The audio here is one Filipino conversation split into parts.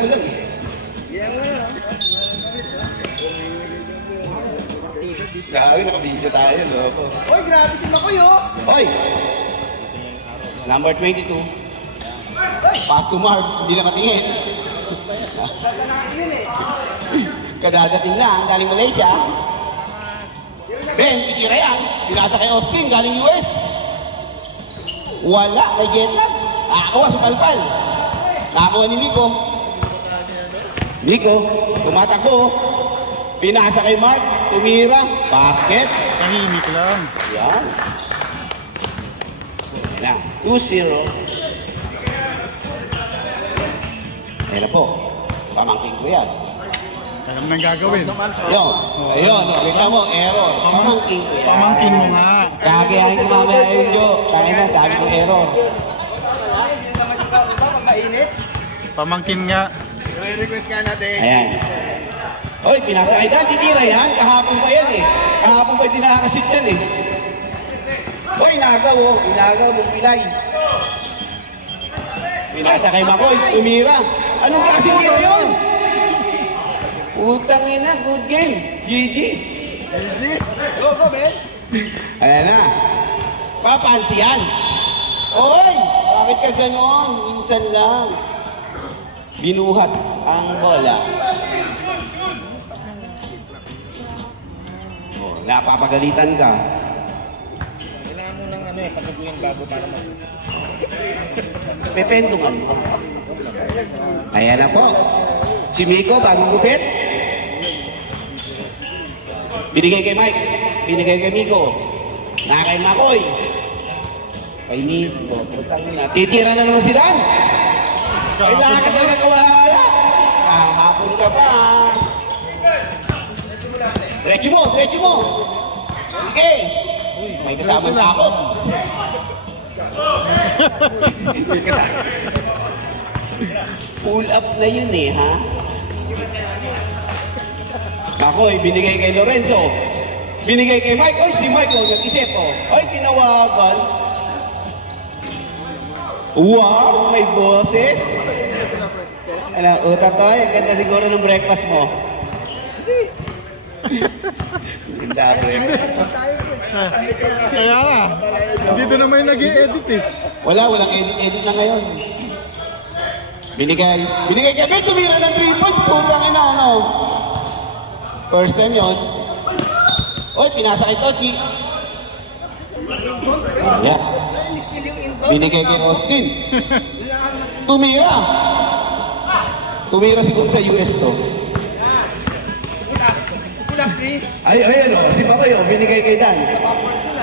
mo lang. Yan mo na. Grabe, naka-video tayo, loko. Oy, grabe si Makoy, oh! Oy! Number 22. Pass to Marbs, hindi nakatingin. Kadadating lang, galing Malaysia. Ben, titira yan. Pinasa kay Austin, galing US. Wala, may get lang. Nakakuha sa palpal. Nakakuha ni Miko. Miko, tumatakbo. Pinasa kay Mark, tumira. Basket. Tahimik lang. Yan. Yan na, 2-0. Ayan na po. Pamangking ko yan. Alam nang gagawin. Yun. Ayun. Kita mo, error. Pamangking ko yan. Pamangkin mo nga. Kagayahin ko mamaya yun, Jo. Kaya na, sabi ko error. Hindi naman siya sa iba, magpainit. Pamangkin nga. I-request nga natin. Ayan. Hoy, pinasa kay Dan, titira yan. Kahapon pa yan eh. Kahapon pa din nakakasit yan eh. Hoy, inagaw oh. Inagaw mo, pilay. Pinasa kay Makoy, tumira. Anong klaseng tira yun? Utang ina, good game. GG. GG. Go, go, Ben. Ayan na. Papansi yan. Hoy, bakit ka ganon? Minsan lang. Binuhat ang bola. Oh, napapagalitan ka. Kailangan mo ng ano eh, pagkaguhin bago para mag... Pependungan mo. Ayan na po. Si Miko, bagong gupit. Binigay kay Mike. Binigay kay Miko. Na kay Makoy. Kay Miko. Titira na naman si Dan. Kailangan ka talaga kawala. Hapon ka pa. Diretso mo, diretso mo. Okay. May kasamang takot. Pull up na yun eh, ha? Makoy, binigay kay Lorenzo. Binigay kay Mike. Oy, si Mike, oh, nag-isip, oh. Oy, tinawagan. Wow, may boses. Ano, utak to, eh. Ganda siguro ng breakfast mo. Ganda breakfast. Kaya nga. Dito naman yung nag-i-edit eh. Walang edit na ngayon. Binigay kay Ben, tumira ng 3 points. Putang ina, ano. First time yun. Oy, pinasa kay Tochi. Yeah. Binigay kay Austin. Tumira. Tumira siguro sa US to. Pull-up 3. Ay, ano, si Makoy, oh, binigay kay Dan.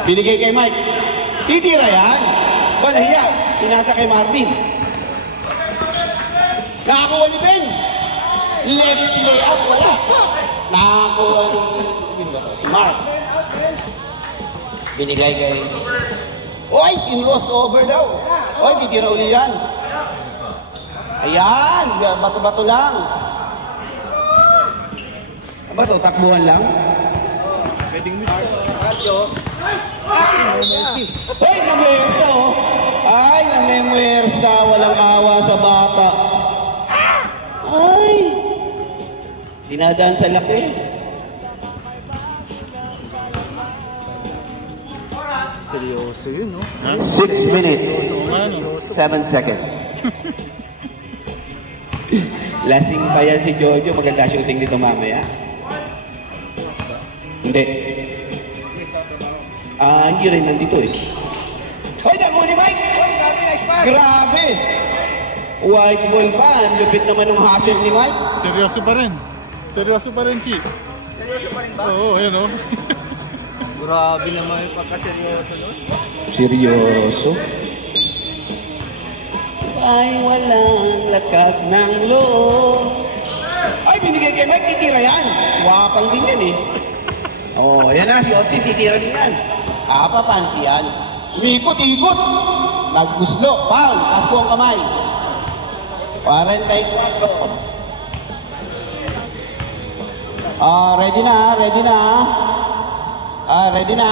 Binigay kay Mike. Titira yan. Balahiya. Pinasa kay Marvin. Nakakuha ni Ben. Left layup, wala. Nakakuha si Mark. Binigay kay... Oy, in-lost over daw. Oy, titira uli yan. Ayan, bato-bato lang. Bato, takbuhan lang. Pwedeng radyo. Ay, namwersa oh. Ay, namwersa. Walang awa sa bata. Ay. Dinadaan sa laki. Seryoso yun, no? 6 minutes. 7 seconds. Lasing pa yan si Jojo. Maganda shooting dito mamaya. Hindi. Hindi rin nandito eh. Hoy, nakuha ni Mike! Oy, grabe, nice pass. Grabe! White ball pa. Ang lupit naman ng hustle ni Mike. Seryoso pa rin. Seryoso pa rin, Chi. Seryoso pa rin ba? Oo, yun, no? Grabe naman yung pagkaseryoso nun. Seryoso? Ay, walang lakas ng loob. Ay, binigay kay Mike, titira yan. Wapang din yan eh. Oh, yan na, si Austin, titira din yan. Papansi yan. Umikot-ikot. Nagguslo, foul, taas po ang kamay. 44. Ready na, ready na. Ready na.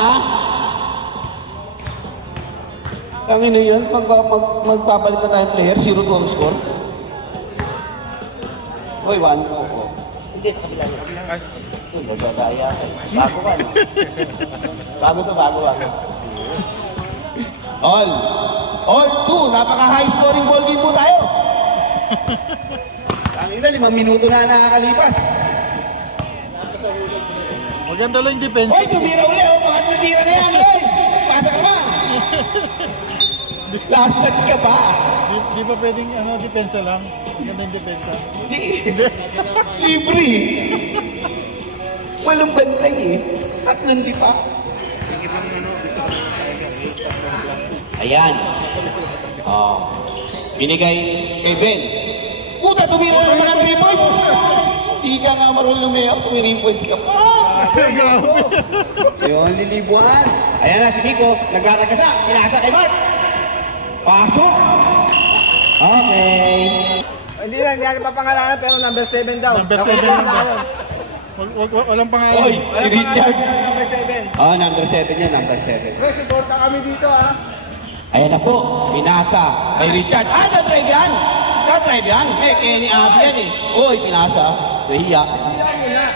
Tangin na yun, magpapalit na tayong player, 0-2 ang score. Uy, 1 po. Hindi, sa kabila. Ito, nagagaya ka. Bago ka, no? Bago to, bago. All 2. Napaka-high scoring ball game po tayo. Ang ina, 5 minuto na nakakalipas. Maganda lang yung defense. Oy, tumira uli. Bakit natira na yan, oy? Pasa ka pa. Last touch ka pa. Di ba pwedeng depensa lang? Maganda yung depensa. Hindi. Libre. Walang bantay eh. At landi pa. Ayan. Oh. Binigay kay Ben. Puta, tumira na naman ang 3 points. Di ka nga marunong lumayap kung 3 points ka pa. Yun, lilibuan. Ayan na, si Nico. Nagkakagasa. Sinasa kay Mark. Pasok. Okay. Hindi natin papangalanan pero number 7 daw. Number 7 lang daw. Walang pangalan. Oy, si Richard. Number 7. Oh, number 7 yan, number 7. Pre, suporta kami dito ha. Ayan na po, pinasa kay Richard. Ah, ka-drive yan! Ka-drive yan! Kenny Abby yan eh. Uy, pinasa. Nahiya. Hindi mo na.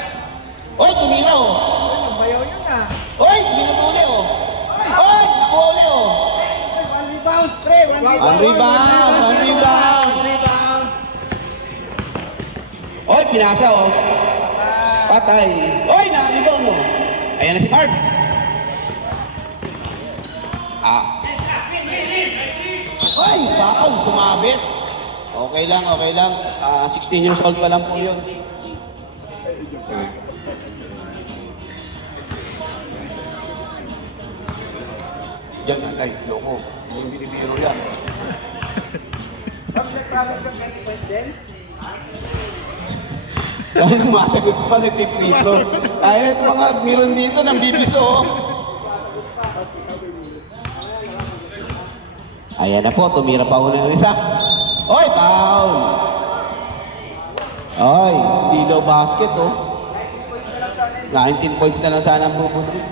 Uy, tumira oh. Nagbayaw yun ah. Uy, binatuli oh. Uy, nakuha uli oh. 1 rebound, pre. 1 rebound. 1 rebound, 1 rebound. 1 rebound. Uy, pinasa oh. Patay. Uy, nakalibaw no. Ayan na si Mark. Ay, bakal, sumabit. Okay lang, okay lang. 16 years old pa lang po yun. Yan, ay, loko. Hindi binibiro yan. Promise ka 20 points din? Dahil sumasagot pa, nagtiprito. Ay, ito mga meron dito ng bibiso. Ayan na po, tumira pa una ng isa. Oy, foul! Oy, Dilo basket oh. 19 points na lang sana ang pupunti.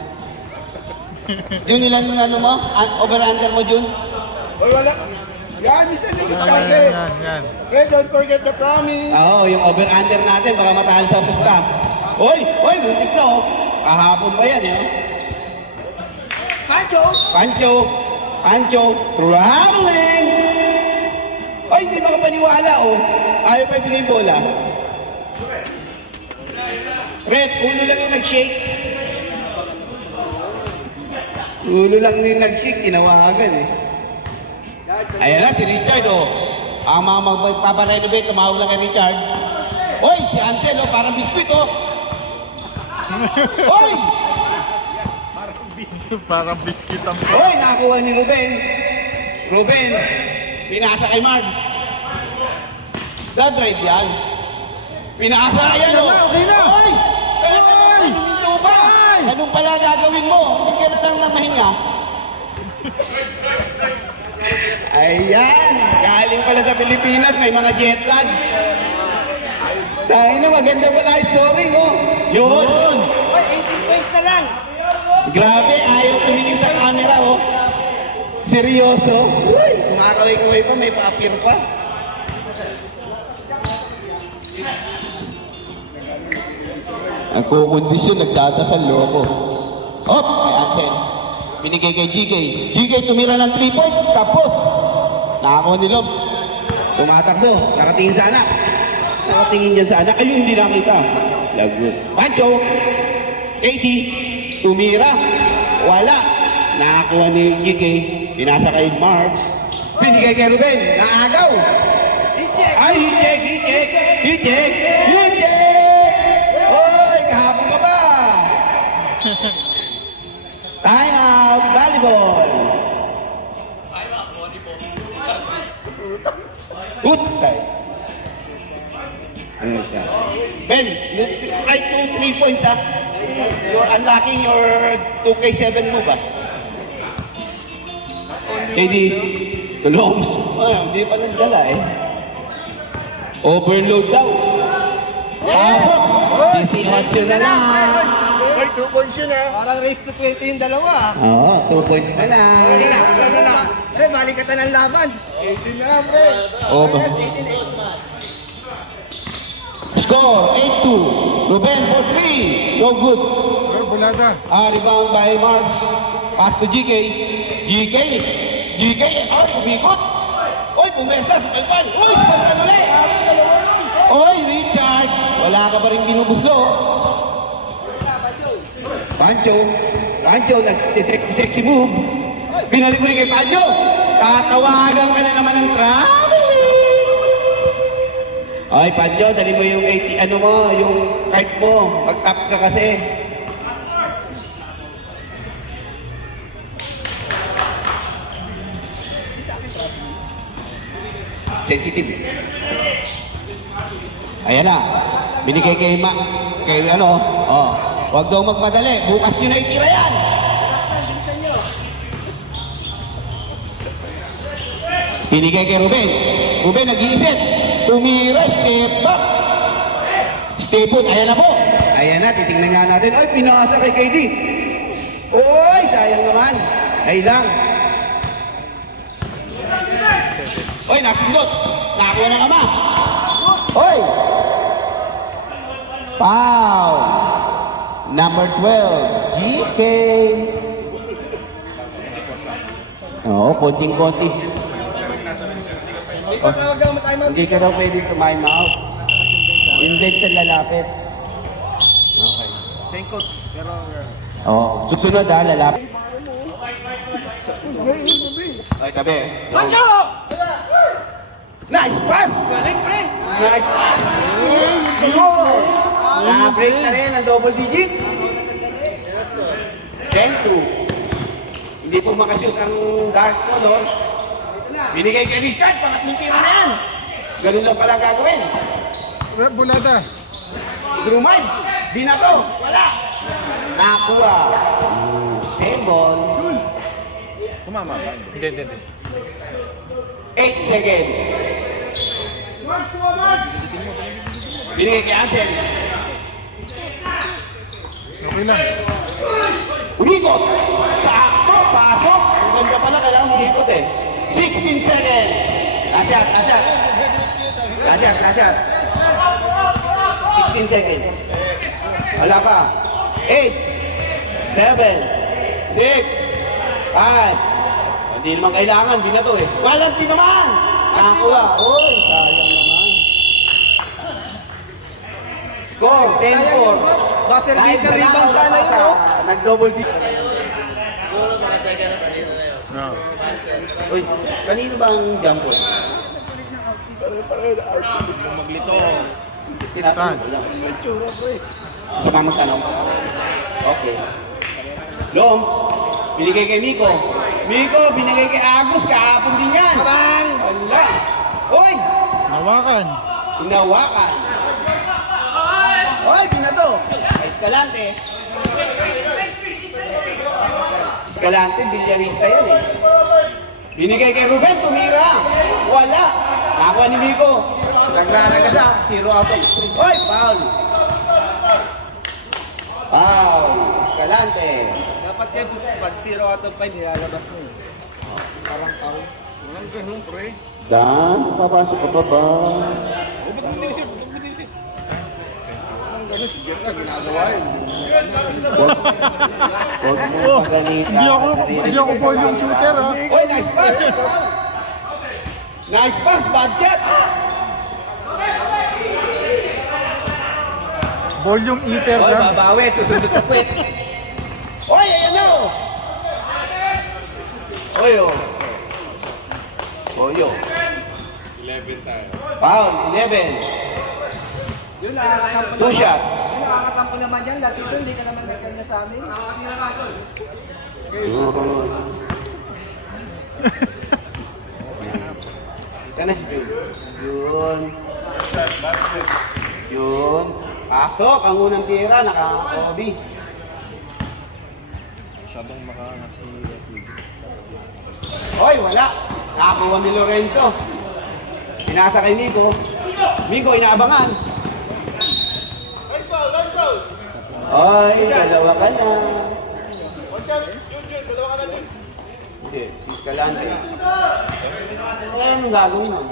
Jun, ilan yung ano mo? Over-under mo, Jun? Oy, wala. Yan, isa yung discarte. Yan. Pre, don't forget the promise. Oo, yung over-under natin, baka matahal sa pusta. Oy, buntik na oh. Kahapon pa yan, eh. Pancho, traveling! Ay, hindi makapaniwala, oh. Ayaw pa ibigay yung bola. Red, ulo lang yung nag-shake. Ulo lang yung nag-shake, tinawagan, eh. Ayan na, si Richard, oh. Ang mga magpaparenovate, tumawag lang kay Richard. Oy, si Ansel, oh, parang biskuit, oh. Oy! Parang biscuit ang... Oy, nakakuha ni Ruben. Ruben, pinasa kay Margs. Drive yan. Pinasa, ayan o. Okay na! Oy! Hindi ba? Anong pala gagawin mo? Hindi ka na lang na mahinga. Ayan, galing pala sa Pilipinas, may mga jet lag. Dahil na maganda pala scoring, oh. Yun! Oy, 18 points na lang. Grabe, ayaw tumingin sa camera, oh. Seryoso. Uy, kumakaway-kaway pa, may pa-appear pa. Ang kukondisyon, nagdadasal loko. Oh, kay Ansel. Binigay kay GK. GK tumira ng 3 points, tapos nakakuha ni Lob. Tumatakbo, nakatingin sa anak. Nakatingin dyan sa anak. Ayun, hindi nakita. Lagot. Pancho, KD, tumira. Wala. Nakakuha ni GK. Pinasa kay Mark. Binigay kay Ruben. Naagaw. Ay, hicheck. Hoy, kahapon ka ba? Time out, volleyball. Good time. Ano siya? Ben, right to 3 points ha. You're unlocking your 2K7 move ha. KD, Tuloms. Hindi pa nagdala eh. Overload daw. Pasok! 18 na lang. Oy, 2 points yun ha. Parang race to 20 yung dalawa. Oo, 2 points na lang. Pre, balikatan ang laban. 18 na lang, pre. Oo. Yes, 18. Score, 8-2. Ruben for 3. No good. Bulada. Rebound by Marks. Pass to GK. GK. Ay, umikot. Oy, pumesa sa palpan. Uy, sa palpan ulit. Oy, Richard. Wala ka pa rin binubuslo. Pancho, nag-sexy move. Binalik mo rin kay Pancho. Tatawagan ka na naman ng traveling. Ay, Pancho, dali mo yung 80, yung card mo. Mag-tap ka kasi. Sensitive. Ayan na. Binigay kay Huwag daw magmadali. Bukas yun na itira yan. Binigay kay Ruben. Ruben nag-iisip. Tumira, step back. Step out. Ayan na po. Ayan na, titingnan nga natin. Ay, pinasa kay KD. Oy, sayang naman. Ay lang. Oy, nasundot. Nakakuha ng ama. Oy. Foul. Number 12, GK. Oo, konting-konti. Hindi ka daw pwede time out. Invade sa lalapit. Okay. Same coach, pero... Oo, susunod lalapit. Ay, tabi. Pancho! Nice pass! Galing, pre! Nice pass! Na-break na rin ang double digit. 10-2. Hindi po makashoot ang dark po doon. Binigay kay Richard, pangatlong tira na yan. Ganun lang pala gagawin. Bulada. Drumay, binato, wala. Nakuha. Sebon. Tumama ba? Hindi. 8 seconds. Binigay kay Ansel. Okay lang. Umikot. Sakto, pasok. Ang ganda pala, kailangan umikot eh. 16 seconds. Last shot. 16 seconds. Wala pa. 8, 7, 6, 5. Hindi naman kailangan, binato eh. Walang naman! Nakakuha. Uy, sayang naman. Score, 10-4. Buzzer beater rebound sana yun, oh. Nag-double beat. No. Uy, kanino ba ang jump ball? Maglito. Tinatanong. Gusto ka magtanong? Okay. Loms, binigay kay Miko. Miko, binigay kay Agus. Kahapon din yan. Kabang! Wala. Uy! Nawakan. Hinawakan. Uy, binato. Escalante. Escalante, bilyarista yan eh. Binigay kay Ruben, tumira. Wala. Nakakuha ni Miko. Nagraraga siya. 0 out of 3. Uy, foul. Foul. Escalante. Dapat kayo pag 0 out of 5, nilalabas mo eh. Parang. Walang ganun, pre. Dan, papasok ka pa ba? Walang ganun, sige ka, ginagawa yun. Huwag mo pagalitan. Hindi ako volume shooter, ha? Uy, nice pass! Nice pass, bad shot! Volume eater Uy, lang. babawi, susunod sa kwet. Uy, ayan na oh! Uy, oh. Uy, oh. 11 tayo. Foul, 11. Yun, nakakatampo 2 shots. Yun, nakakatampo naman yan. Last season, hindi ka naman nagkanya sa amin. Sana si Jun. Yun. Pasok, ang unang tira, naka-Kobe. Masyadong makaangat si Hoy, wala. Nakakuha ni Lorenzo. Pinasa kay Miko. Miko, inaabangan. Nice foul! Ay, dalawa ka na. Dalawa ka na dun. Hindi, si Escalante. Wala nang gagawin nun.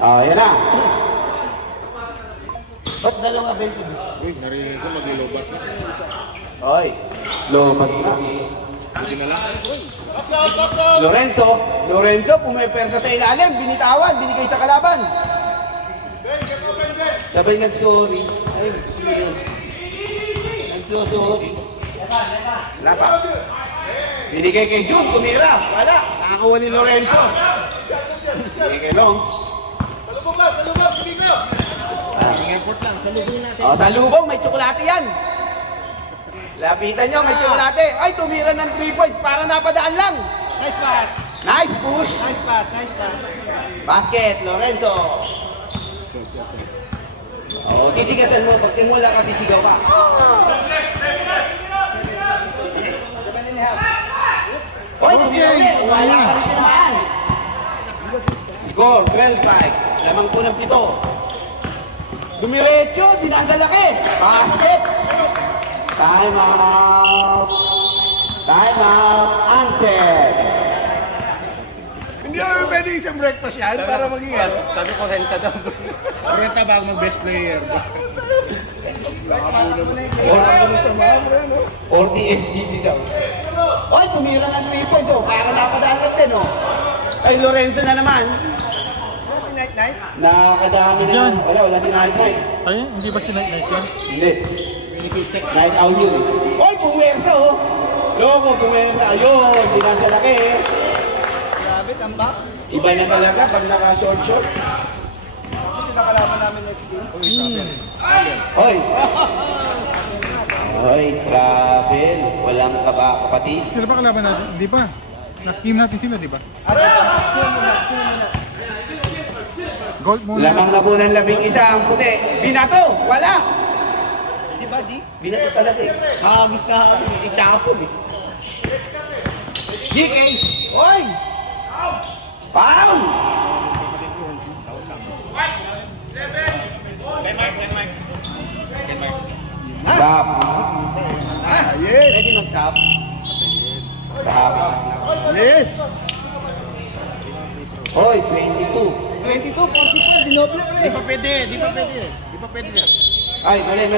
Yan na. Ba't dalawa 20? Uy, narinig ko mag-ilobat na siya. Oy, lobat na. Buti na lang. Lorenzo, pumepersa sa ilalim, binitawan, binigay sa kalaban. Sabay nag-sorry. Ay, nagsusorry. Wala pa. Binigay kay June, tumira. Wala, nakakuha ni Lorenzo. Binigay kay Longs. Salubog, Simigo! Sa lubong, may tsokolate yan. Lapitan nyo, may tsokolate. Ay, tumira ng 3 points para napadaan lang. Nice pass! Nice push. Nice pass, nice pass. Basket, Lorenzo. Oh, titigasan mo. Pag timula kasi sigaw ka. Oy, tumira ulit. Wala ka rin tinamaan. Score, 12-5. Lamang po ng 7. Dumiretso, dinaan sa laki. Basket. Time out. Time out. Answer. Hindi ako pwede isang breakfast yan para maging ano. Sabi ko, renta daw. Renta ba ang mag-best player? Or DSGD daw. Oy, tumira ng 3 points. Oh. Para napadaan ka din, oh. Ay, Lorenzo na naman. Si Night? Nakakadami na. Diyan. Wala si Night Night. Ay, hindi ba si Night Night yan? Hindi. Night out yun. Oy, pumersa, oh. Loko, pumersa. Ayun, dinaan sa laki. Grabe, tambak. Iba na talaga pag naka-short. Ito sila kalaban namin next game. Oy. Oy, travel. Walang kapatid. Sila ba kalaban natin? Di ba? Last game natin sila, di ba? Sino Gold muna. Lamang na po ng 11 ang puti. Binato! Wala! Di ba, di? Binato talaga eh. Hagis na hagis. Ichapon eh. GK! Oy! Foul! Sap. Yes! Ready mag-sap? Sap. Yes! Oy, 22. 22, 44, dinoble ko Di eh. pa pwede, di pa pwede. Di pa pwede yan. Ay, mali.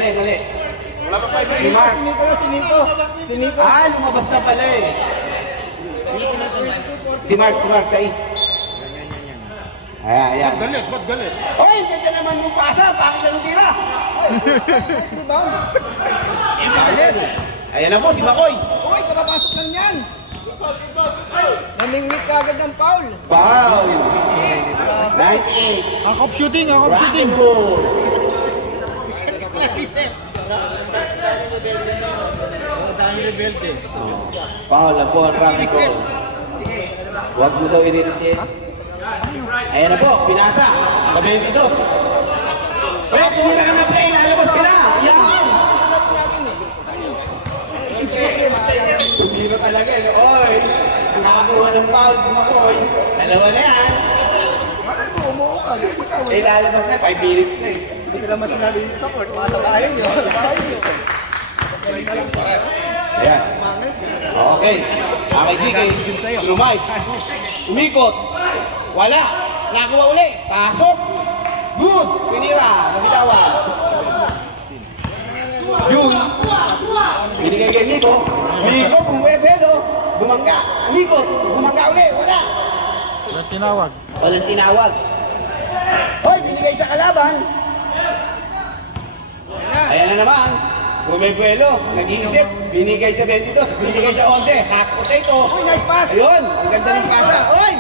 Si Nico. Ah, lumabas na pala eh. Si Mark, 6. Ayan. Ba't galit? Oy, ganda naman yung pasa. Bakit na tira? Nice rebound. Ayan na po, si Makoy. Uy, kapapasok lang yan. Namingwit ka agad ng foul. Wow. Nice 8. Akop shooting, akop shooting. Foul lang po ang traffic ko. Huwag mo daw i-reset. Ayan na po, pinasa. Sa 22. Wait, tumira ka na play. Lalabas ka na. Ayan. Tumira talaga eh. Oy, nakakakuha ng foul. Makoy. Dalawa na yan. Eh, lalabas na. 5 minutes na eh. Hindi ko naman sinabi dito sa court. Mga sabahin nyo. Ayan. Okay. Okay, GK. Lumay. Umikot. Wala. Nakuha uli. Pasok. Good. Pinira. Nabitawan. Yun. Binigay kay Nico. Nico, bumwebelo. Bumangga. Umikot. Bumangga uli. Wala. Walang tinawag. Walang tinawag. Hoy, binigay sa kalaban. Ayan na naman. Bumebuelo, nag-iisip, binigay sa 22, binigay sa 11, hot potato. Uy, nice pass. Ayun, ang ganda ng pasa. Oy!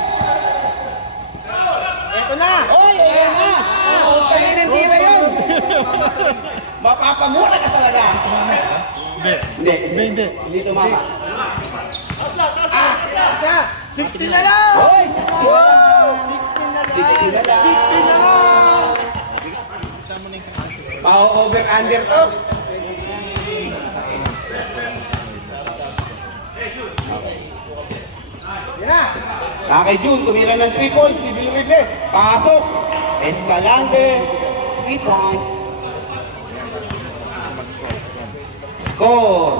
Eto na. Oy, ayan na! Kaya ng tira yun! Mapapamura ka talaga. Hindi. Hindi. Hindi tumama. Na. 16 na lang. Oy! 16 na lang. 16 na lang. 16 na lang. Pa-over-under to. Yan na. Kay June, tumira ng 3 points, Bibili Ribe. Pasok. Escalante. 3 points. Score.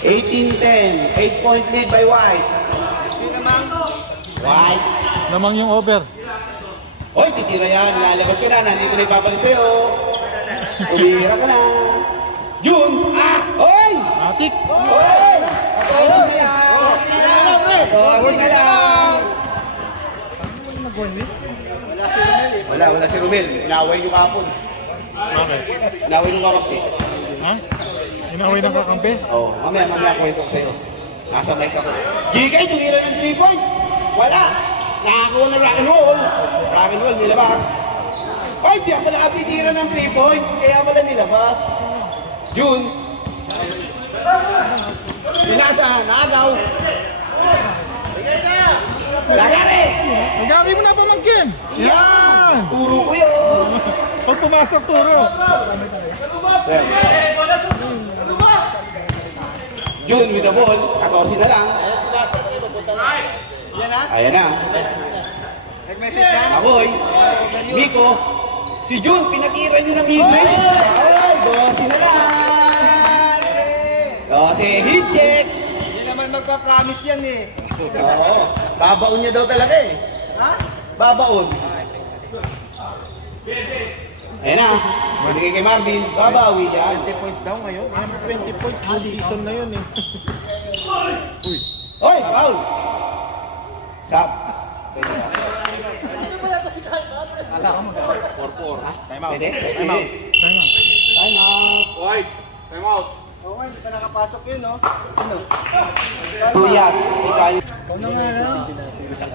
18-10. 8-point lead by White. Sino naman? White. Namang yung over. Hoy, titira yan. Lalabas ka na. Nandito na ipapalit sa'yo. Umira ka na. Jun! Ah! Hoy! Atik. Hoy! Ako na yan! Ako na lang! Wala si Romel. Inaway yung kapon. Bakit? Inaway yung kakampi. Ha? Inaway ng kakampi? Oo, mamaya kwento ko sa'yo. Nasa mic ako. GK, tumira ng 3 points. Wala. Nakakuha ng rock and roll. Rock and roll, nilabas. Ay, di ako pala titira ng 3 points. Kaya pala nilabas. June. Pinasa, naagaw. Lagari! Magari mo na pamangkin! Yan! Turo ko yun. Pag pumasok, turo. June with the ball. 14 na lang. Ayan na. Nag-message na? Aboy. Miko. Si June, pinatira nyo na Miko. Ay, 12 na lang. 12, hit check. Hindi naman magpa-promise yan eh. Oo. Babaon niya daw talaga eh. Ha? Babaon. Ayan na. Binigay kay Marvin. Babawi yan. 20 points daw ngayon. 20 points. Full season na yun eh. Hoy, foul. Sap. Time out. Pwede? Time out. Time out. Time out. White. Time out. Oo nga, hindi pa nakapasok yun, no? Ano? Tuyat. Si Kyle. Ikaw na nga lang.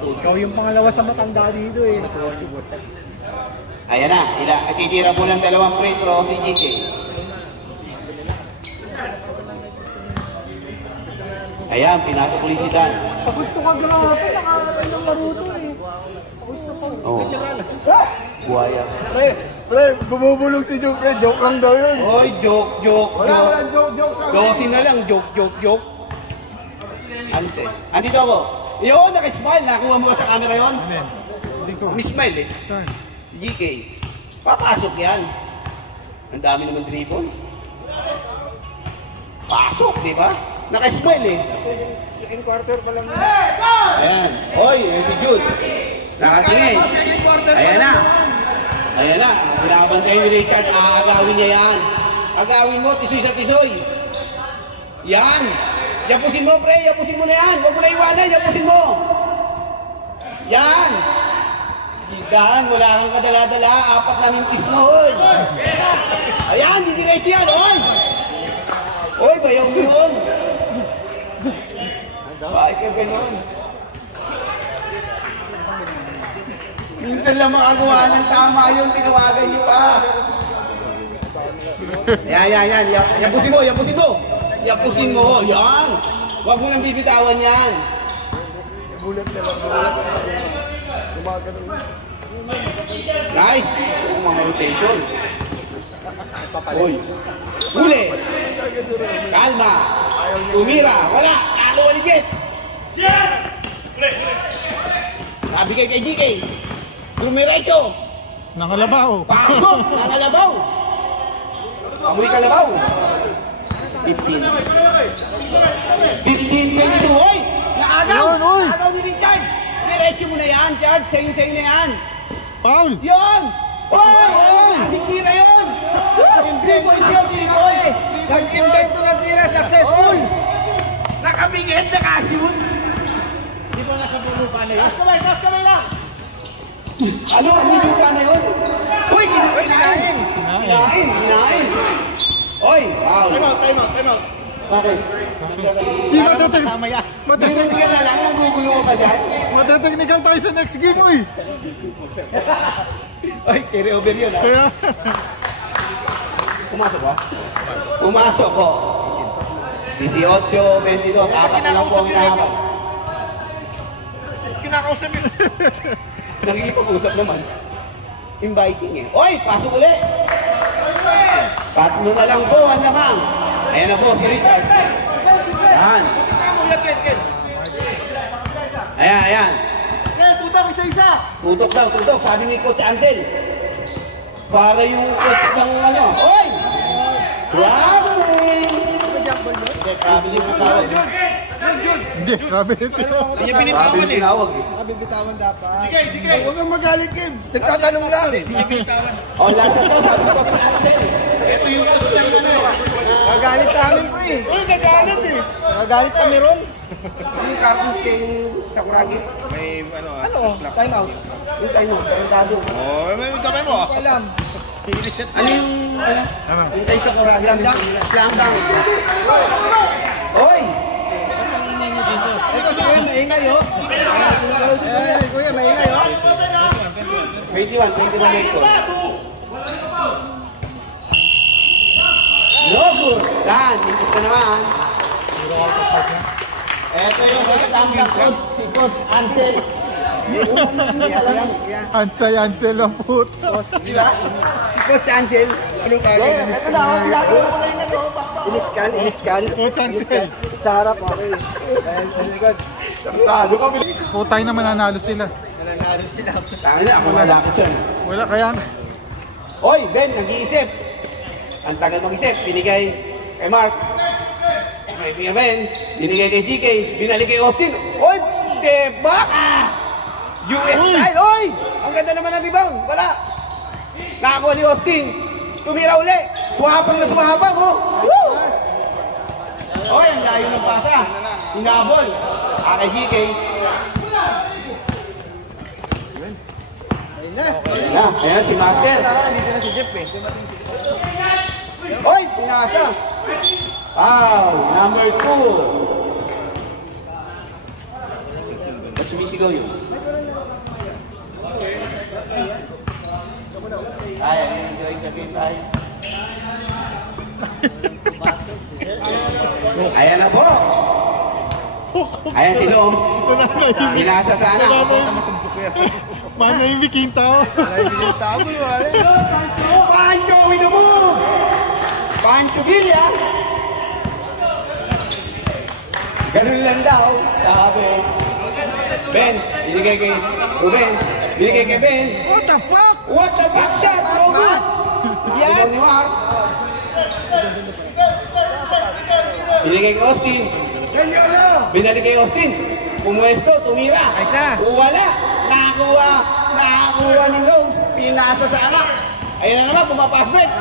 Ikaw yung pangalawa sa matanda dito eh. Ayan na. Titira po ng 2 free throw si GK. Ayan, pinapapuli si Dan. Pagusto ka grabe, nakakain ng laro to eh. Pagusto pa. Oo. Buhaya. Pre, bumubulong si Joke. Joke lang daw yun. Oy, joke. Walang joke sa 12 na lang, joke. Anse. Andito ako. Yun, nakismile. Nakuha mo ba sa camera yun? Hindi ko. Mismile eh. Saan? GK. Papasok yan. Ang dami naman dribbles. Pasok, di ba? Nakismile eh. second quarter pa lang. Ayan. Oy, si Jude. Nakatingin. Ayan na. Ayan na. Pinabantayin ni Richard. Aagawin niya yan. Agawin mo, tisoy sa tisoy. Yan. Yapusin mo, pre. Yapusin mo na yan. Huwag mo na iwanan. Yapusin mo. Yan. Sigahan. Wala kang kadala-dala. 4 na mintis mo, oy. Ayan. Hindi diretso yan, oy. Oy, bayaw mo yun. Bakit ka ganon? Minsan lang makagawa ng tama yun, tinawagan niyo pa. Yan. Yapusin mo. Yan. Huwag mo nang bibitawan yan. Nice. Mga rotation. Uy. Huli. Kalma. Tumira. Wala. Nakakuha ni Jet. Nabigay kay GK. Dumiretso. Nakalabaw. Pasok. Nangalabaw. Amoy kalabaw. 15. 15-22. Hoy! Naagaw. Yun, uy. Naagaw ni Richard. Diretso mo na yan, Chard. Sa'yo na yan. Foul. Yun! Hoy! Sikira yun! Nag-invento na tira, successful! Nakabigit, nakashoot! Taas kamay lang! Ano? Ano yung ka na yun? Uy! Kinain! Hinain! Oy! Wow! Time out. Bakit? Sino tatag? Hindi ka na lang, nagugulo ka dyan. Matatechnical tayo sa next game, uy. Oy, carry over yun ah. Kaya, Pumasok ba? Pumasok ko. 18, 22, 4 na lang po ang hinahapan. Kinakausap yun. Nagigipag-usap naman. Inviting eh. Oy, pasok ulit! 3 na lang po, ang lamang. Ayan na po, si Richard. Ayan. Ayan. Tutok isa-isa! Tutok daw, tutok. Sabi ni Coach Ansel. Para yung coach ng ano. Oy! Traveling! Traveling ang tawag. Hindi, grabe. Pero Hindi binitawan eh. Tinawag eh. bibitawan dapat. Sige. Huwag kang magalit, Gibbs. Nagtatanong lang. Oh, lasa to. Sabi ko sa atin. Ito yung Gagalit sa amin, pre. Uy, nagalit eh. Gagalit sa Meron. yung cartoons kay Sakuragi. May ano ah. Ano? Time out. Yung tayo mo, tayo dado. Oh, may tapay mo. Hindi ko alam. Hiniset Ano yung, Ano? yung kay Sakuragi? Slam dunk? Slam dunk. Hoy! Ito si Kuya, maingay oh. Kuya, maingay oh. 21 minutes ko. No good. Dan, mintis ka naman. Ito yung kasama coach, si Coach Ansel. Ansay, Ansel ang put. Di ba? Si Coach Ansel. Anong kagay? Ito na, Iniskan. Coach Ansel. Sa harap, okay. Sa likod. Putay na mananalo sila. Nananalo sila. Tanga na, ako malakit yun. Wala kaya. Hoy, Ben, nag-iisip. Ang tagal mag-isip, binigay kay Mark. Kay Ben, binigay kay GK, binalik kay Austin. Hoy, step back! US style, hoy! Ang ganda naman ng rebound, wala. Nakakuha ni Austin, tumira uli. Sumabang na sumabang, oh! Woo! Hoy, ang layo ng pasa. Hinabol. Kay GK. Ayun na. Ayan si Master. Dito na si Jeff eh. Hoy, pinasa. Foul, number 2. Ba't sumisigaw yun? Ay, enjoy the game, ay. Ayan na po. Ayan si Loms. Pinasa sana. Mana yung bikinta. Pancho with the move! Pancho Villa! Ganun lang daw, sabi. Ben, binigay kay Ruben. Binigay kay Ben. What the fuck? What the fuck shot? No good! Yan! Binigay kay Austin. Binalik kay Austin. Pumuesto, tumira. Aysa. Wala. Nakakuha ni Lowe's. Pinasa sa anak. Ayun na naman, pumapas break.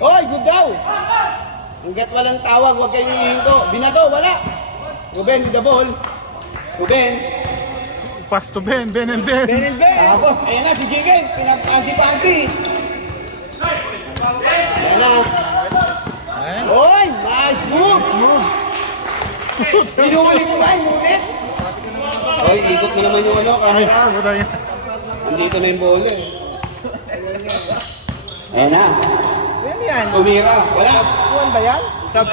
Hoy, good daw. Hanggat walang tawag, huwag kayong hihinto. Binato, wala. Ruben with the ball. Ruben. Pass to Ben, Ben and Ben. Ben and Ben. Tapos, ayan na si Jigen. Pinapansi-pansi. Ayan na. Hoy, nice move. Inuulit mo ba? Inuulit? Hoy, ikot mo naman yung ano, kamera. Puta yun. Andito na yung bola eh. Ayan na. Yan yan. Tumira. Wala. Kuhan ba yan? Sub.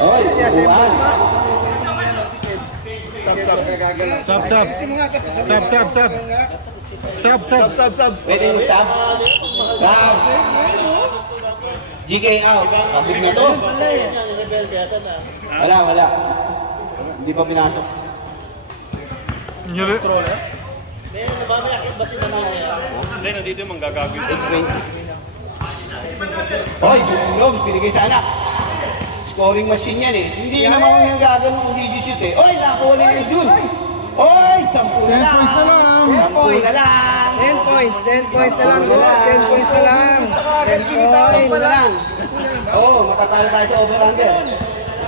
Hoy, Assemble uwan. ba? Sub. Sub, sub. Sub. Pwede yung sub. Sub. GK out. Pabig na to. Wala. Hindi pa pinasok. Nyari. 820. Hoy, Jumlong, pinigay sa anak. Scoring machine yan eh. Hindi naman yung gagawin kung hindi shoot eh. Hoy, nakuha na yung Jun. Hoy, 10 na 10 lang. points na lang. 10 points na lang. 10 points. 10 points na lang. 10 points na lang. 10 10 points. na lang. Oo, matatalo tayo sa over-under.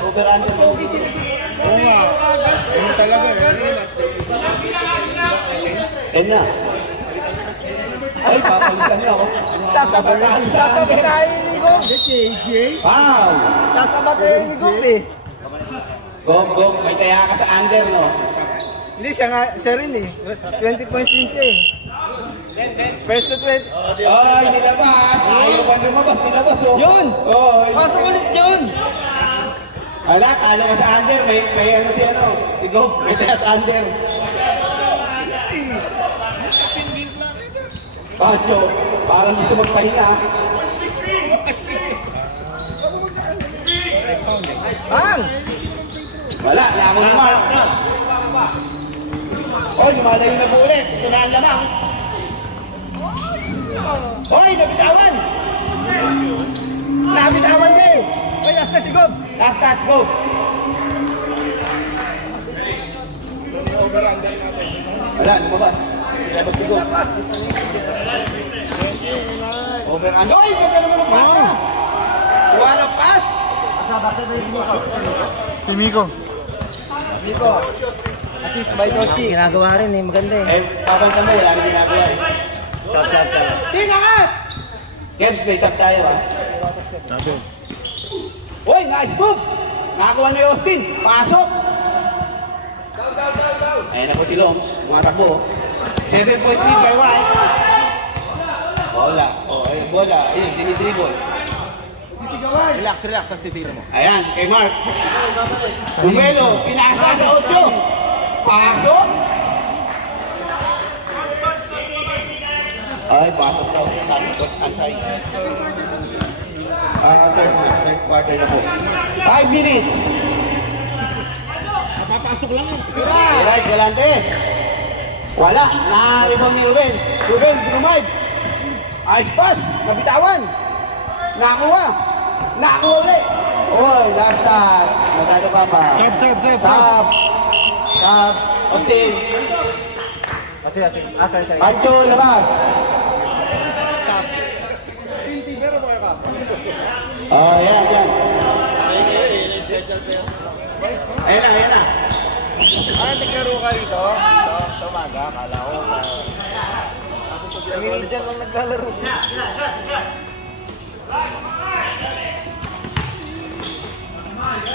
Over-under. Oo nga. Ano talaga Eh na. Ay, papalitan niya ako. Sasabatayin ni Gob. Wow! Sasabatayin ni Gob eh. Go, may taya ka sa under, no? Hindi, siya rin eh. 20 points din siya eh. First to 20. Ay, nilabas! Ayaw pa nilabas, oh. Yun! Oh, Pasok ulit yun! wala, kala ka sa under, may ano si ano, si Gob, may taya sa under. Pancho, parang gusto magpahinga. Bang! Wala, lako ni Mark. Hoy, lumalayo na po ulit. Ito na ang lamang. Hoy, nabitawan! Nabitawan din! Ay, last na si Gob. Last touch, go! Wala, lumabas. Lumabas bigo. Over and... Ay, ganda naman ang pasa! Kuha ng pass! Si Miko. Miko. Assist by Dochi. Ginagawa rin eh, maganda eh. Eh, papansa mo, wala na ginagawa eh. Sab. Tinangat! Kebs, may sub tayo ah. Uy, nice move! Nakakuha ni Austin. Pasok! Ayan na po si Loms. Tumatakbo. 7 point lead by Wise. Bola. O, ayun, bola. Ayun, dinidribble. Relax, relax. Ang titira mo. Ayan, kay Mark. Bumelo, pinasa sa 8. Pasok! Ay, pasok daw. Sabi ko, antay. Third quarter na po. 5 minutes. Papasok lang yun. Guys, galante. Wala. Na-rebound ni Ruben. Ruben, drive. Ice pass. Nabitawan. Nakakuha. Nakakuha ulit. Oy, last time. Matado pa pa. Sab. Austin. Pancho, labas. Oh, yan. Ayan na. Naglaro ka rito? Sa umaga, akala ko sa... Sa Meridian lang naglalaro.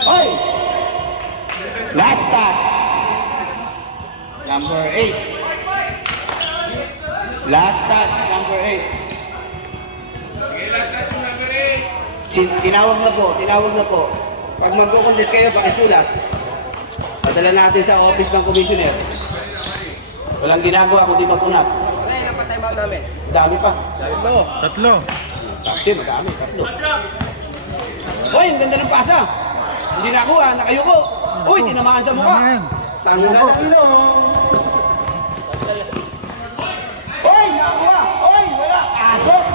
Oy! Last touch. Number 8. Last touch, number 8. Tinawag na po. Pag magko-contest kayo, pakisulat. Padala natin sa office ng commissioner. Walang ginagawa kundi mapunap. Ano yung napatay ba namin? Dami pa. Tatlo. Taxi, madami. Tatlo. Uy, ang ganda ng pasa. Hindi nakuha, nakayuko. Uy, tinamaan sa mukha. Tanggal ang ilong. Uy, nakuha. Uy, wala. Asok.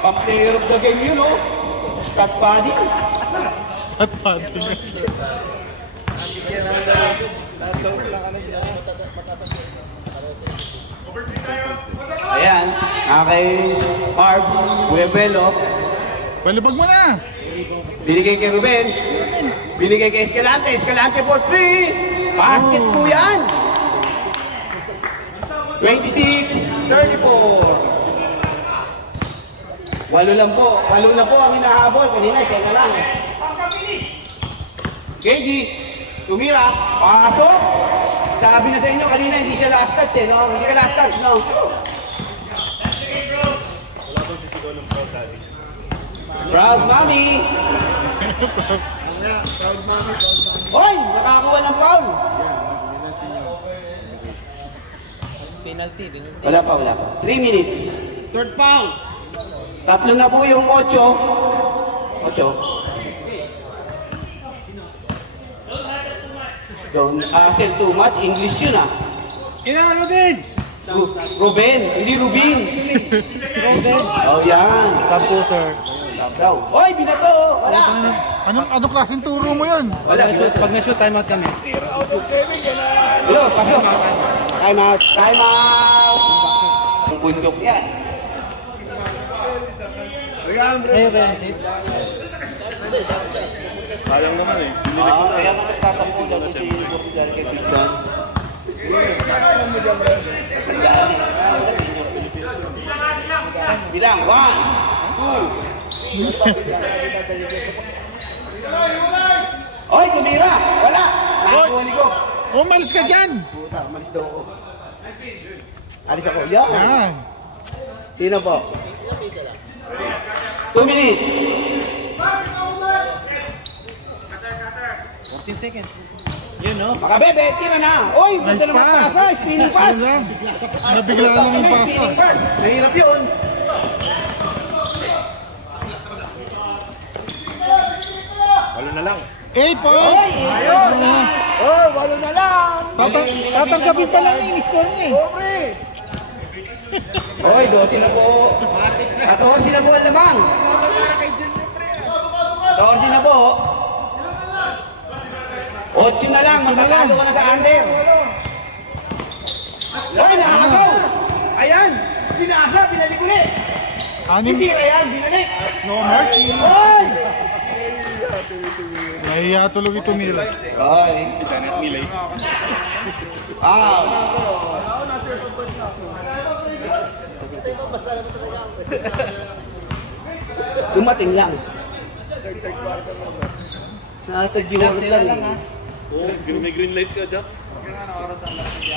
Pang-player of the game yun, oh. Cut body. At pati. Ayan, kay Marv, Kuya Belo. Palibag mo na. Binigay kay Ruben. Binigay kay Escalante. Escalante for 3. Basket po yan. 26-34. Walo lang po ang hinahabol. Kanina, siya na lang. KG, tumira. Pasok. Sabi na sa inyo kanina, hindi siya last touch eh, no? Hindi ka last touch, no? Proud Mommy! Hoy! Nakakuha ng foul! Penalty. Wala pa. 3 minutes. Third foul. Tatlo na po yung 8. 8. Don't sell too much. English yun ah. Kinano din. Ruben, hindi Rubin. Oh, yan. Sampo, sir. Sab daw. Hoy, binato! Wala! Anong klaseng turo mo yun? Wala. Pag na-shoot, time out kami. Hello, Pablo. Time out. Ang bundok yan. Sa'yo ba yan, Sid? Sayang naman eh. Kaya nga nagtatampo dyan si Portugal kay Christian. Bilang, 1, 2. Oy, tumira! Wala! Nakakuha ni ko. Umalis ka dyan! Puta, umalis daw ako. Alis ako. Yan. Yan. Sino po? 2 minutes. 14 seconds. Yun, no? Makabebe, tira na. Oy, ganda naman pasa. Spinning pass. Ayun lang. Nabigla lang yung pasa. Spinning pass. Mahirap yun. Walo na lang. 8 points! Ayun. Oh, 8 na lang. Tatanggapin pa lang yung score niya eh. Pobre. Oy, 12 na po. 14 na po ang lamang. 14 na po. 8 na lang. Matatalo ka na sa under. Ay, nakakagaw! Ayan! Pinasa, binalik ulit! Anim. Titira yan, binalik! No mercy. Ay! Nahiya tuloy ito Mila. Ay! Ah! Dumating lang. Sa G1 lang eh. May green light ka dyan.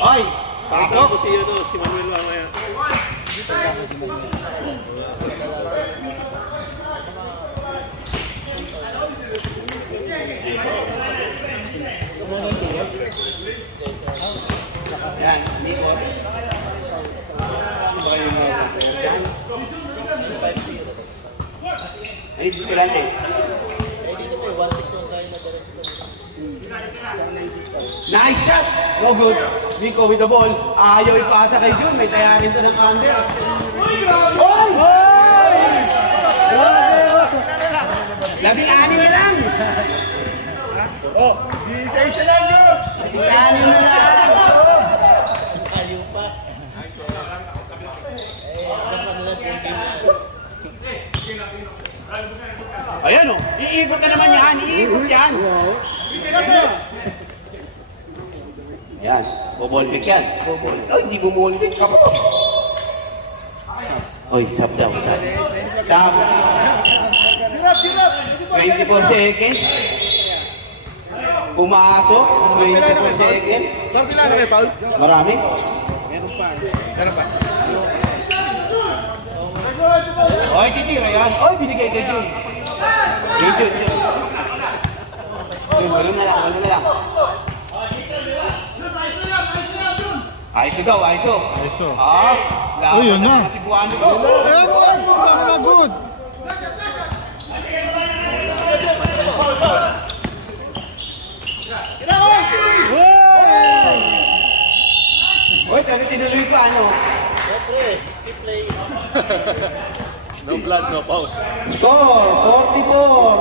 Ay! Pasok! Si Manuel mamaya. Yan, Nico. Ay, diskulante. Nice shot! No good. Nico with the ball. Ayaw ipasa kay Jun. May tayarin to ng under. Oy! Labing-anim na lang! Oh, isa-isa lang yun! Labing-anim na lang! Ayaw pa. Ayan o, iikot na naman yan, iikot yan. Yan, bobol-pick yan. Ay, hindi bumol-pick ka po. Oy, sab daw, sab. Sab. 24 seconds. Pumasok, 24 seconds. Saan pila na kayo, Paul? Marami. Meron pa. Oy, titira yan. Oy, binigay kay Jun. Kay Jun, Jun. Jun, wala na lang, wala na lang. Ayos daw, ayos. Ayos to. Ah, Oh, yun na. Sibuano ko. Ayan mo, good. Oy, talaga tinuloy pa, ano? No blood, no foul. Score,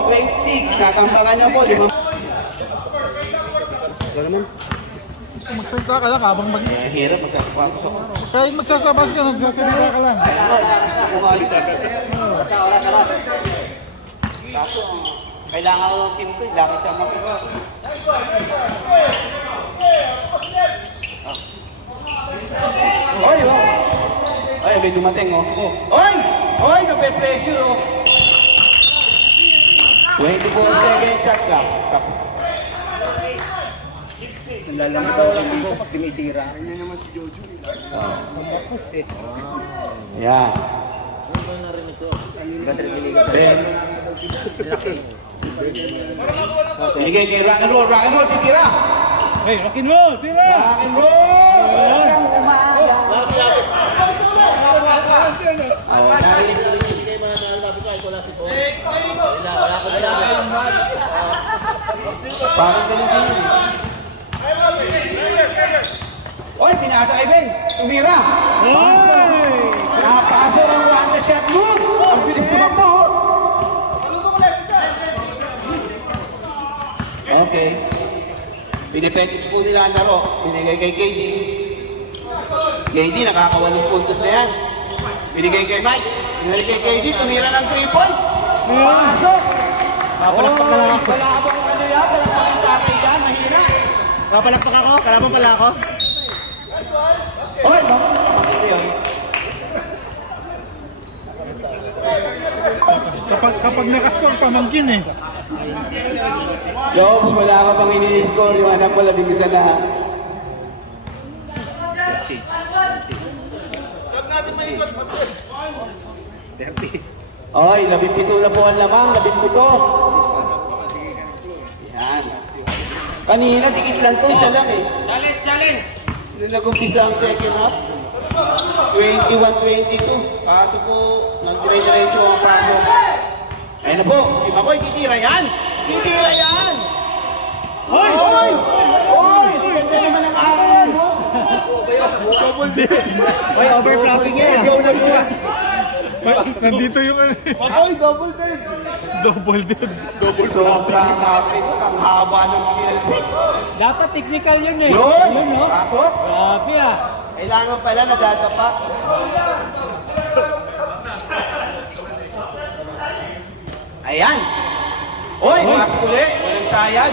44-26. Kakampangan niya po, di ba? Ito naman. Magsalita ka lang habang mag... Hirap magkakapasok. Kahit magsasabas ka, nagsasalita ka lang. Kaso, kailangan ko ng team ko, lakit ang mga. Oy, oh. Ay, may dumating, oh. Oy! Oy, nape-pressure, oh. 24 seconds shot ka. Stop. Nalalamit daw lang dito pag tinitira. Yan naman si Jojo. Mabakus eh. Yan. Ano ba narinig ko? Ben. Binigay kay rock and roll, titira. Hey, rock and roll, tira! Rock and roll! Hanggang umaga. Parang ganun din. Oy, pinasa kay Ben. Tumira. Nakapasa ang one shot mo. Ang bilis tumakbo. Okay. Pinipetix po nila ang laro. Binigay kay KD. KD, nakakawalong puntos na yan. Binigay kay Mike. Binigay kay KD. Tumira ng 3 points. Pasok. Kapalakpak ka lang ako. Wala ka bang ano yan? Palakpakin sa akin dyan. Mahina. Kapalakpak ako? Kalaban pala ako? Hoy, bakit yun? Kapag nakascore, pamangkin eh. Jobs, wala ka pang ini-score. Yung anak mo, labing isa na. Saan natin may ikot? 30. Oy, 17 na po ang lamang. 17. Yan. Kanina, tikit lang to. Isa lang eh. Challenge! Nung nag-umpisa ang second half, 21-22. Paso po, nag-dire-diretso ang paso. Ayun na po, si Makoy, titira yan! Titira yan! Hoy! Hoy! Hoy! Ganda naman ang araw mo! Ay, overflapping yan. Ikaw na buha. Nandito yung ano eh. Ay, double dead! Double dead. Sobrang kapit, ang haba ng kinalsik. Dapat technical yun eh. Yun! no? Pasok! Grabe ah. Kailangan pala nadadapa. Ayan. Oy, pasok ulit. Walang sayad.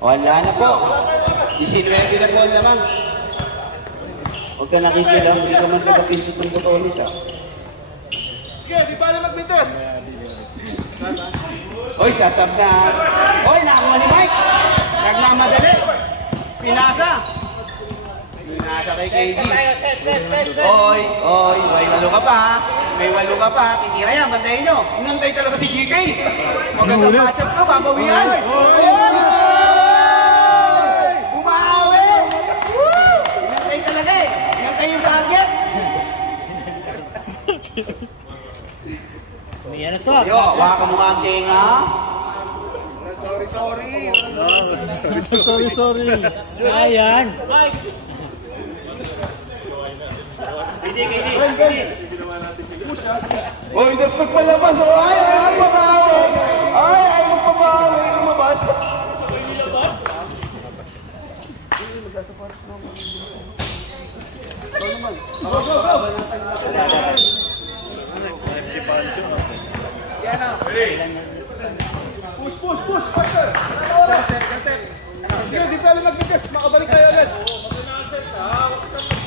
Wala na po. 19 na po naman. Huwag ka nakikilang. Hindi ka man tagapintot ng botones ah. Sige, di ba na magbitas? Oy, sasab na. Oy, nakakuha ni Mike. Nagmamadali. Pinasa. Pinasa kay KD. Oy, may walo ka pa. May walo ka pa. Titira yan, bantayin nyo. Inantay talaga si GK. Magandang matchup ko, babawian. Bumawi. Inantay talaga eh. Inantay yung target. Yan na to. Yo, waka mo nga ang tinga. Sorry. Ayan. Oy, dapat palabas. Ay, magpabawi. Ay, magpabawi. Lumabas. Push! Sige, di pa na magbitas. Makabalik tayo agad.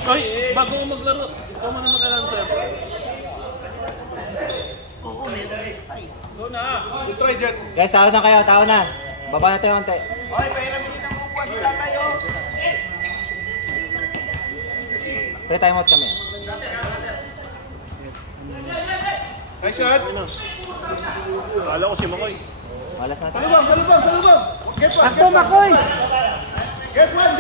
Ay, bago ko maglaro. Ikaw mo na mag-alam, sir. Go na. We'll try jet. Guys, tao na kayo, tao na. Baba na tayo konti. Oy, pairam din ang upuan sila tayo. Pre-time out kami. Nice shot. Kala ko si Makoy. Malas natin. Salubang. Get one. Akto, Makoy! Get one.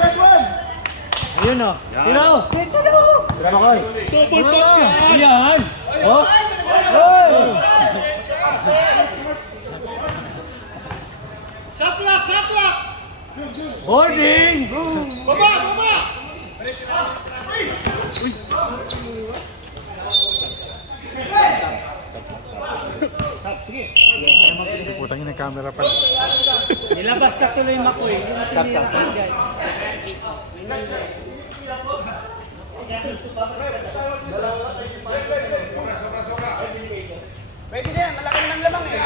Ayun o. Tira o. Tira, Makoy. Double punch ka. Ayan. Oh. Oy! Shot clock. Boarding! Baba. Putang ina camera pala. Nilabas ka tuloy, Makoy. Stop. Pwede na yan, malaki naman lamang eh.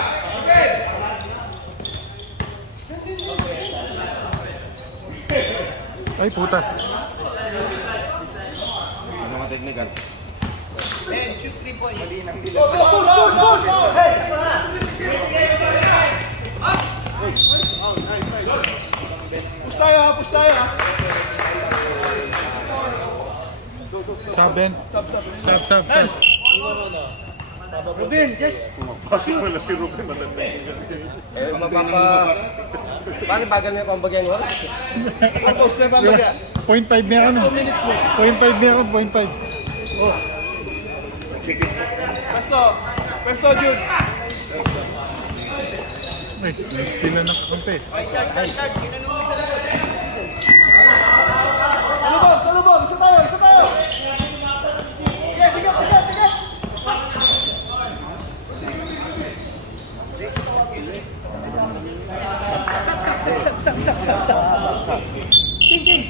Ay puta. Ano nga technical? Shoot 3 points. Push tayo ha. Saben. Sab. Ruben, just... Pasok mo na si Ruben, matanda. Paano bagal na yung pambagyan mo? Ang post na pambagyan? 0.5 meron. 2 minutes mo. 0.5 meron, 0.5. Pesto, Jude. Ay, still na nakampi. Salubong. Isa tayo. Tigat.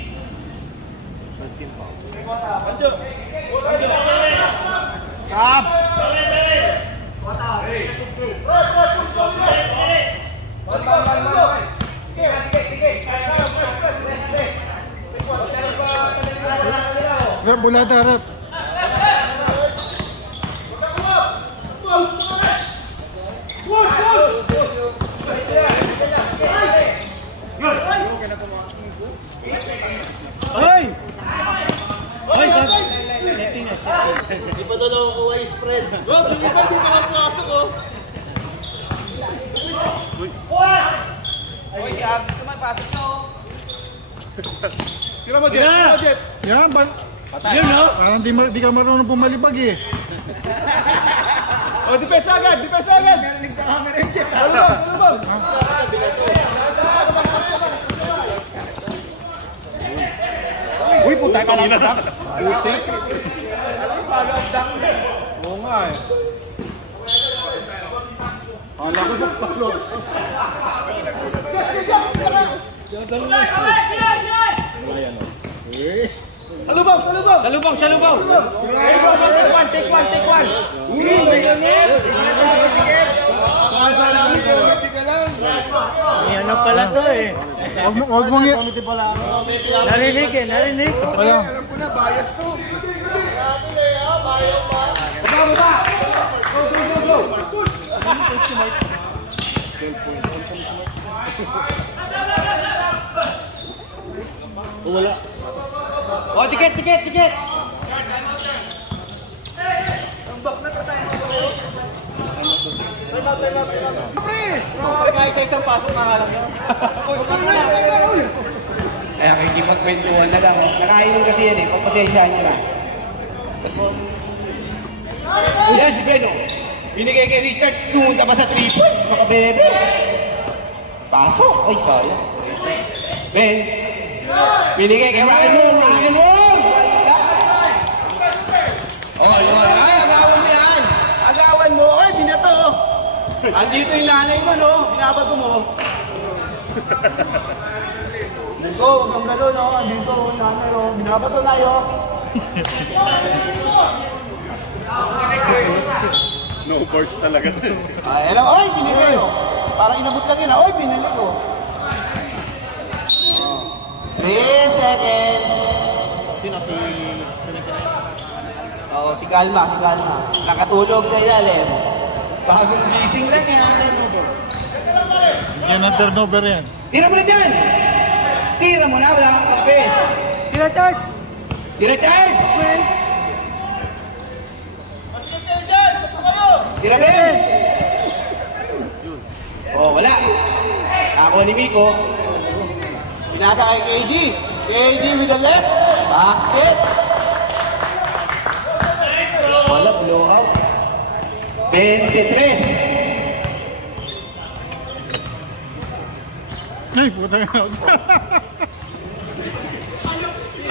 Sab! Rap, bulata, rap. Ay! Di pa doon ako kuha yung spread. Rob, yung iba di makapasok oh. Oy, Sab, gusto mo pasok nyo. Tira mo, Jet. Yan, Yun no? parang di ka marunong pumalipag eh. Oh, depensa agad. Salubong. Uy, puta ka lang. Pusit. Alam mo, follow up down eh. Oo nga eh. Kala ko magpalo. Salubong! Salubong! Salubong, salubong! Take one! Yan na pala to eh. Huwag mong Narinig. Wala. Alam ko na, bias to. Oh, tiket! Isa-isang pasok na nga lang yun. Kaya kikipagkwentuhan na lang. Nakainom kasi yan eh. Pagpasensyahan nyo lang. Yan si Ben, oh. Binigay kay Richard. Tumunta pa sa 3 points. Makabebe. Pasok. Ay, sayang. Ben. Binigay kay Rock'n'Roll. Oh, yun. Ay, agawan mo yan. Agawan mo. Ay, binato. Andito yung nanay mo, no? Binabato mo. Dito, huwag kang gano'n, no? Dito, nanay, no? Binabato na, yo. No force talaga. Ay, ano? Oy, binigay, oh. Parang inabot lang yun, ah. Oy, binalik, oh. 3 seconds. Sino si... Oo, si Galma. Nakatulog sa ilalim. Bagong gising lang yan. Yan ang turnover yan. Tira mo na dyan! Tira mo na, wala kang kape. Tira, Chard! Tira, Ben! Oh, wala. Nakakuha ni Miko. Pinasa kay KD. KD with the left. Basket. Wala, blowout. 23. Ay, puta nga.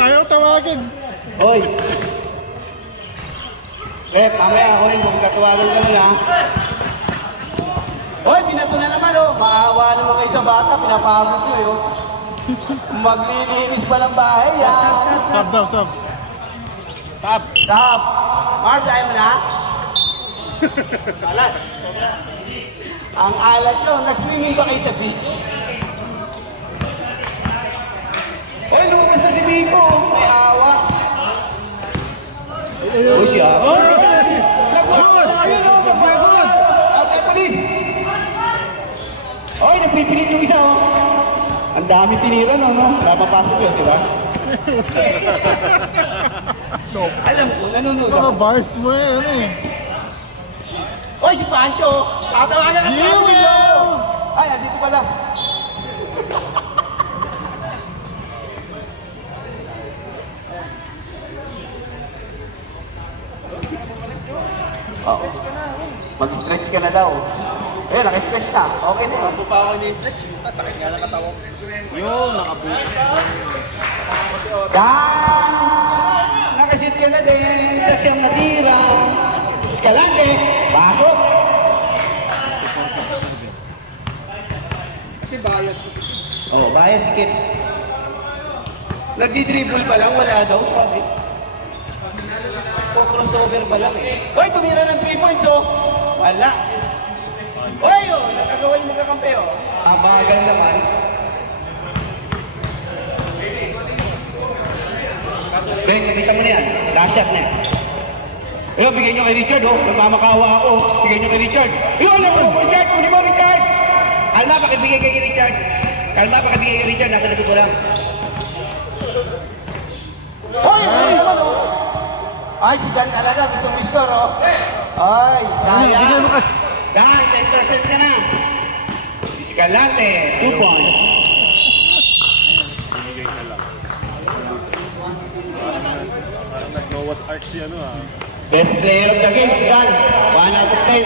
Ayaw tawagin. Hoy. Rep, mamaya ako rin. Magkatuwagan ka na. Hoy, binato na naman, oh. Maawa naman kayo sa bata. Pinapagod nyo, oh. Maglilinis pa ng bahay, ah. Sab daw, sab. Stop. Mars, ayaw mo na? Alas. Ang alat nyo, nag-swimming ba kayo sa beach? Hoy, lumabas na si Miko. May awa. Hoy, siya. Nagbukas! Nagbukas! Okay, polis! Hoy, nagpipilit yung isa, oh. Ang dami tinira, no? Napapasok yun, di ba? Alam ko, nanonood ako. Mga bars mo eh. Hoy, si Pancho! Tatawagan ka traffic mo! Ay, andito pala. Oh. Mag-stretch ka na daw. Eh, naka-stretch ka. Okay na. Bago pa ako ni-stretch. Sakit nga ng katawan. Yun, nakabuti. Dan! Nakasit ka na din sa siyang natira. Escalante, pasok. Kasi bias ko. Oh, bias si Kips. Nagdi-dribble pa lang, wala daw. Crossover pa lang eh. Hoy, tumira ng 3 points, oh. Wala. Hoy, oh, nakagawa yung magkakampi, oh. Bagal naman. Ben, kapitan mo na yan. Last shot na yan. Ayun, bigay nyo kay Richard, oh. Nagmamakawa ako. Bigay nyo kay Richard. Ayun, alam mo, Richard, kunin mo, Richard. Kalma, pakibigay kay Richard. Nasa likod ko lang. Hoy, ano naman, oh. Ay, si Dan talaga, gusto mo score, oh. Ay, sayang. Dan, 10% ka na. Escalante, 2 points. Nag-Noah's Ark si ano ah. Best player of the game, si Dan. 1 out of 10.